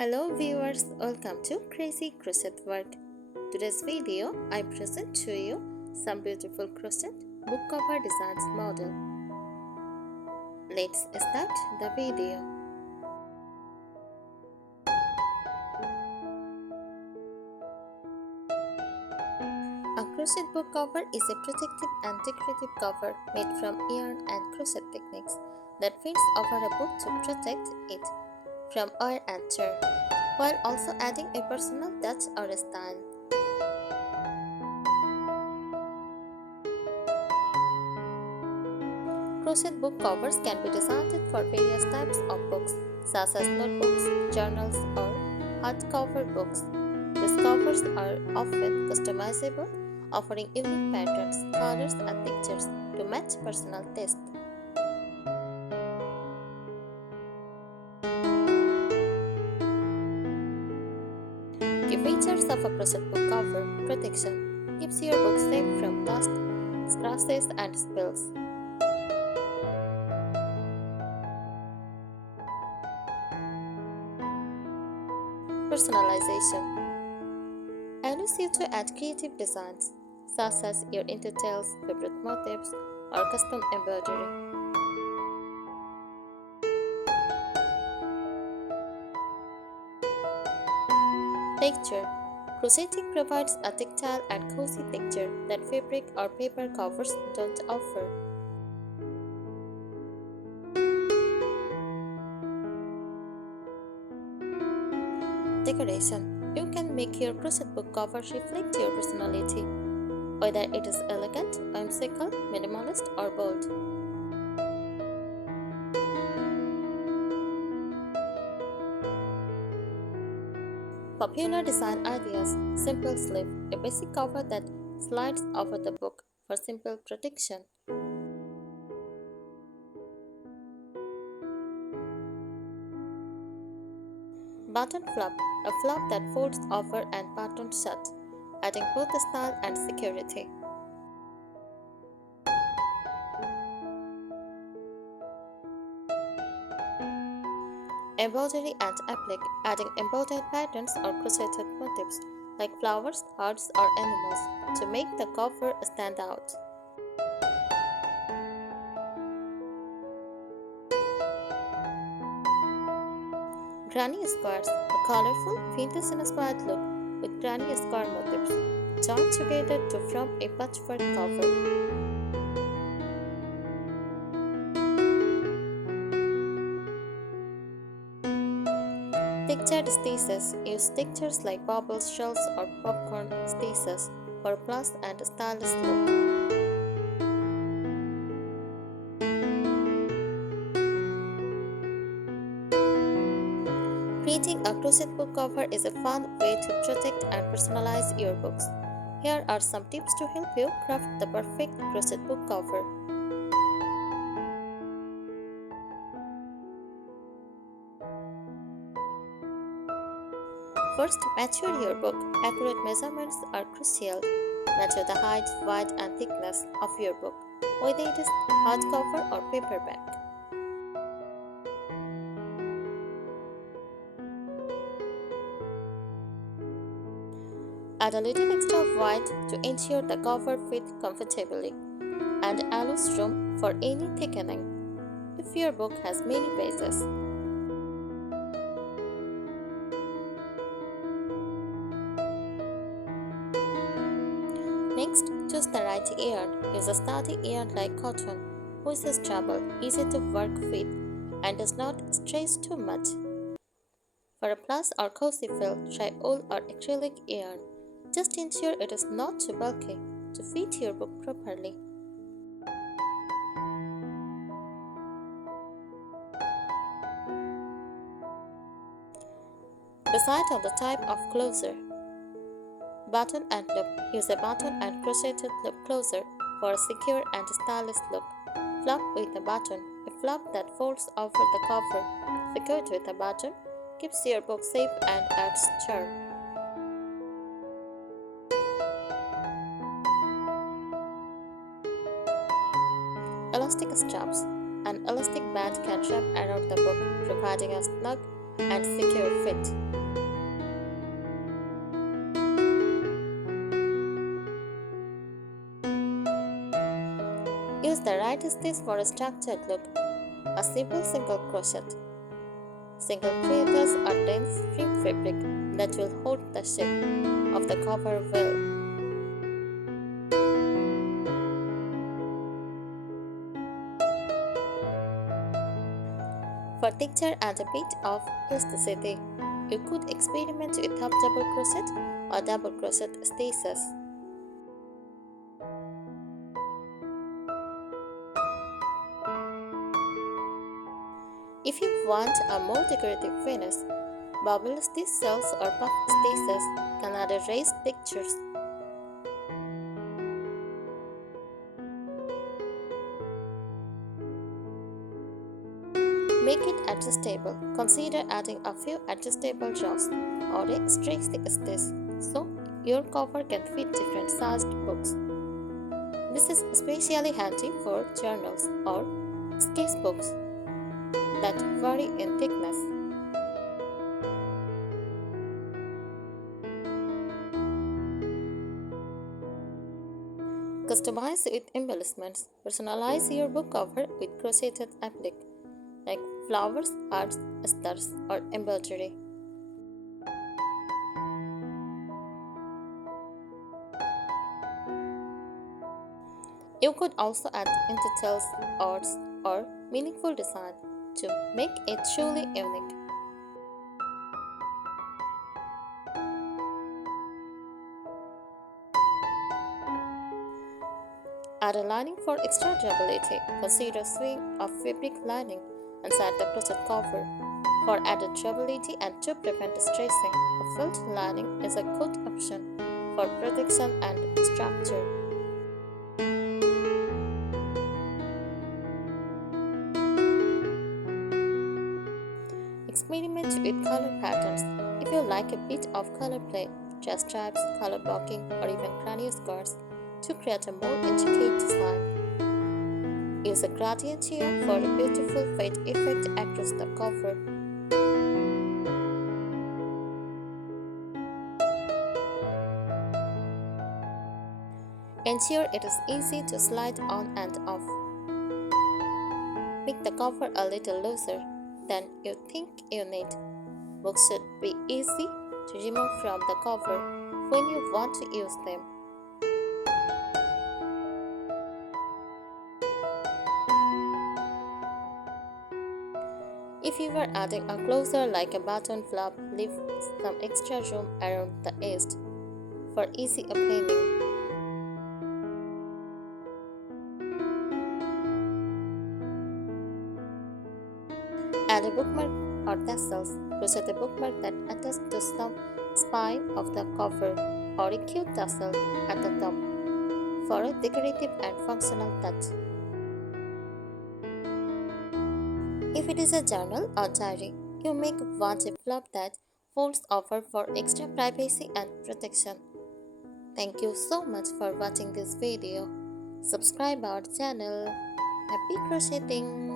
Hello viewers, welcome to Crazy Crochet World. Today's video, I present to you some beautiful crochet book cover designs model. Let's start the video. A crochet book cover is a protective and decorative cover made from yarn and crochet techniques that fits over a book to protect it from wear and tear, while also adding a personal touch or style. Crochet book covers can be designed for various types of books, such as notebooks, journals, or hardcover books. These covers are often customizable, offering unique patterns, colors, and pictures to match personal taste. Key features of a crochet book cover: protection keeps your book safe from dust, scratches, and spills. Personalization allows you to add creative designs, such as your details, favorite motifs, or custom embroidery. Texture crocheting provides a tactile and cozy texture that fabric or paper covers don't offer. Decoration you can make your crochet book cover reflect your personality, whether it is elegant, whimsical, minimalist, or bold. Popular design ideas: simple sleeve, a basic cover that slides over the book for simple protection. Button flap, a flap that folds over and buttons shut, adding both style and security. Embroidery and applique, adding embroidered patterns or crocheted motifs like flowers, hearts, or animals to make the cover stand out. Granny squares, a colorful, vintage-inspired look with granny square motifs joined together to form a patchwork cover. Textured stitches use textures like bubbles, shells, or popcorn stitches for a plus and stylish look. Creating a crochet book cover is a fun way to protect and personalize your books. Here are some tips to help you craft the perfect crochet book cover. First, measure your book. Accurate measurements are crucial. Measure the height, width, and thickness of your book, whether it is hardcover or paperback. Add a little extra white to ensure the cover fits comfortably and allows room for any thickening if your book has many pages. Next, choose the right yarn. Use a sturdy yarn like cotton, which is durable, easy to work with, and does not stretch too much. For a plush or cozy feel, try wool or acrylic yarn. Just ensure it is not too bulky to fit your book properly. Decide on the type of closer. Button and loop. Use a button and crocheted loop closer for a secure and stylish look. Flap with a button. A flap that folds over the cover, secured with a button, keeps your book safe and adds charm. Elastic straps. An elastic band can wrap around the book, providing a snug and secure fit. is this for a structured look? A simple single crochet. Single creates a dense free fabric that will hold the shape of the cover well. For texture and a bit of elasticity, you could experiment with half double crochet or double crochet stitches. If you want a more decorative finish, bubble stitch cells or puff stitches can add a raised textures. Make it adjustable. Consider adding a few adjustable jaws or a stretch stitch so your cover can fit different sized books. This is especially handy for journals or sketchbooks that vary in thickness. Customize with embellishments. Personalize your book cover with crocheted applique like flowers, hearts, stars, or embroidery. You could also add details, arts, or meaningful design to make it truly unique. Add a lining for extra durability. Consider sewing a fabric lining inside the crochet cover for added durability and to prevent stretching. A felt lining is a good option for protection and structure. Experiment with color patterns. If you like a bit of color play, try stripes, color blocking, or even granny squares to create a more intricate design. Use a gradient here for a beautiful fade effect across the cover. Ensure it is easy to slide on and off. Make the cover a little looser than you think you need. Books should be easy to remove from the cover when you want to use them. If you are adding a closer like a button flap, leave some extra room around the edge for easy opening. Add a bookmark or tassels. Crochet a bookmark that attaches to some spine of the cover or a cute tassel at the top for a decorative and functional touch. If it is a journal or diary, you may want a flap that folds over for extra privacy and protection. Thank you so much for watching this video. Subscribe our channel. Happy crocheting!